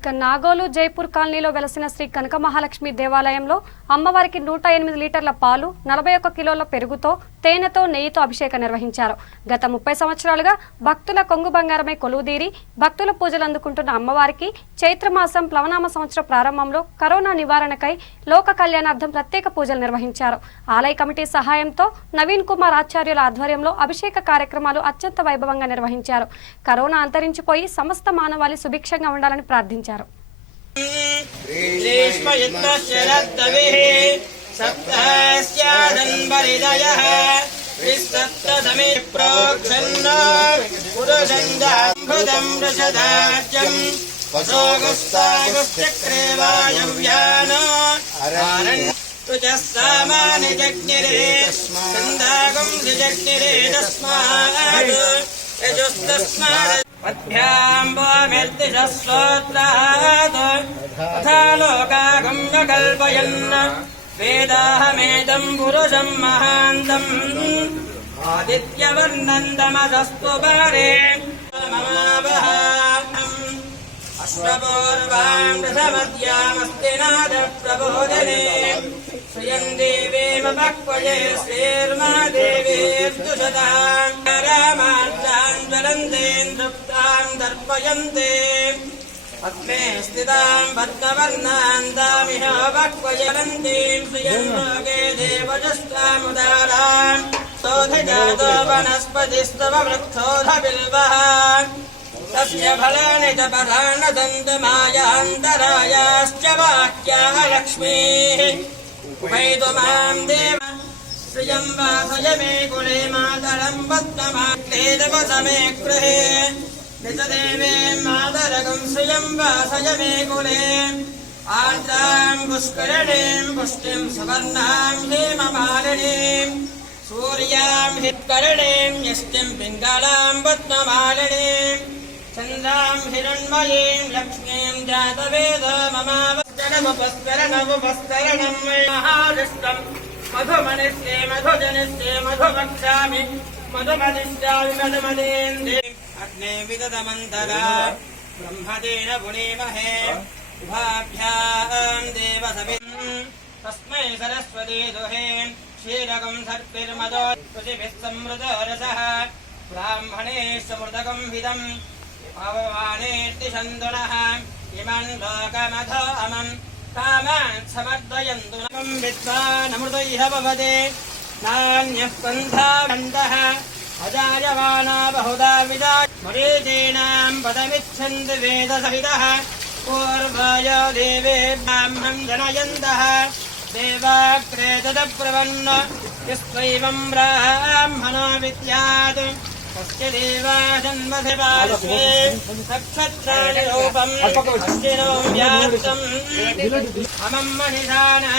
ఇక నాగోలు జైపూర్ కాలనీలో వెలసిన శ్రీ కనక మహాలక్ష్మి దేవాలయంలో అమ్మవారికి 108 లీటర్ల పాలు 41 కిలోల పెరుగుతో తేనెతో నెయ్యితో అభిషేకం నిర్వహించారు. గత 30 సంవత్సరాలుగా భక్తుల కొంగు బంగారమై కొలువుదీరి భక్తుల పూజలు అందుకుంటున్న అమ్మవారికి చైత్రమాసం ప్లవనామ సంవత్సర ప్రారంభంలో కరోనా నివారణకై లోక కళ్యాణార్థం ప్రత్యేక పూజలు నిర్వహించారు. ఆలయ కమిటీ సహాయంతో నవీన్ కుమార్ ఆచార్యుల ఆధ్వర్యంలో అభిషేక కార్యక్రమాలు అత్యంత వైభవంగా నిర్వహించారు. కరోనా అంతరించిపోయి సమస్త మానవాళి సుభిక్షంగా ఉండాలని ప్రార్థించారు. कल्पयन् वेदाहमेदं पुरुषं महान्तम् आदित्यवर्णन्दमदस्तु पारे अश्वपूर्वां दशमद्यामस्ति नादप्रबोधने श्रियं देवीमपक्वये श्रीर्मा देवीर्दुषतां रामार्चां ज्वलन्तीं तृप्तां दर्पयन्ते पद्मे स्थितां पद्मवर्णान्तामिह पक्वजलन्तीं श्रियं लोके देवजुष्टामुदारां शोधजातो वनस्पतिस्तव वृक्षोधबिल्वः तस्य फलानि च परान् दन्तमायान्तरायाश्च वाक्या लक्ष्मीः उपैतुमां देव श्रियं वासय मे कुले मातरं पद्ममाक्लेदव समे गृहे निजदेवे मातरकं श्रियं वासय मे कुले आर्द्रां पुष्करणीं पुष्टिं सुवर्णां हेममालिनीं सूर्यां हित्करणीं यष्टिं पिङ्गलां पद्ममालिनीं चन्द्रां हिरण्मयीं लक्ष्मीं जातवेदो ममावस्तरणमुपस्करणमुपस्करणं महादृष्टं मधुमनिष्ये मधुजनिष्ये मधुवक्ष्यामि मधुमदिष्यामि मधुमदीन्दे अग्ने विदधमन्तरा ब्रह्मदेन पुनीमहे उभाभ्यां देवसविन् तस्मै सरस्वती दुहे क्षीरकं सर्पिर्मदो पृथिभिः समृतरसः ब्राह्मणेष्वमृतकं विदम् पवमानेर्दिशन्तुनः इमं लोकमधो अमं कामान् समर्दयन्तु नमं विद्वानमृतैः भवते नान्यः पन्थावन्तः अजायमाना बहुधा विदा मरीचीनां पदमिच्छन्ति वेदसहितः पूर्वाय देवे ब्राह्मणं जनयन्तः देवाग्रे तदप्रवन्न यस्त्वैवं ब्राह्मणो विद्यात् तस्य देवा जन्मधि पार्श्वे नक्षत्राणि रूपम् अश्विनो व्याप्तम् अमं मनिषानः